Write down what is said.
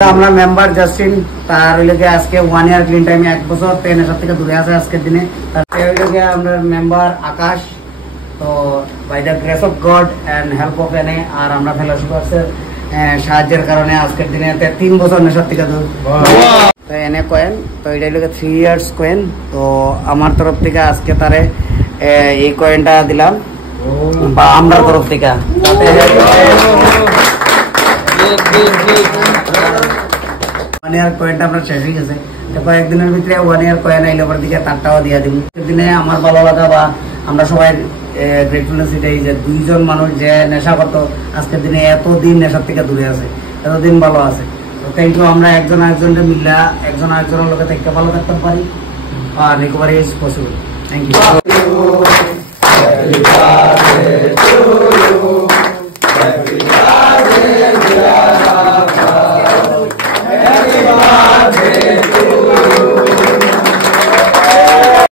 আমরা member Justin তার হইলে আজকে 1 ইয়ার ক্লিন টাইম 1 বছর নেশার থেকে দূরে আছে আজকের দিনে। হইলে আমরা মেম্বার আকাশ। তো by the grace of God and help of এনে আর আমরা ফেলোশিপ আছে সাহায্যের কারণে আজকের দিনে 3 বছর নেশার থেকে দূর। তো এনে কয়েন তো এটা হইলে 3 ইয়ার্স কয়েন। তো আমার তরফ থেকে আজকে তারে এই কয়েনটা দিলাম বা আমরা তরফ থেকে কয়েনটা আমরা শেষ হয়ে গেছে। কয়েকদিনের ভিতরে 1 ইয়ার কয়েন আইলে পর দিকে তারটাও দিয়ে দিব। দিনে আমার ভালো লাগা বা আমরা সবাই গ্রেটফুলনেস এটাই যে 2 জন মানুষ যে নেশা করতো আজকের দিনে এতদিন নেশার থেকে দূরে আছে, এতদিন ভালো আছে। তো থ্যাংক ইউ। আমরা একজন আরেকজনকে মিললা একজন আরেকজনের লোকে থেকে ভালো থাকতে পারি আর recovery is possible. Thank you.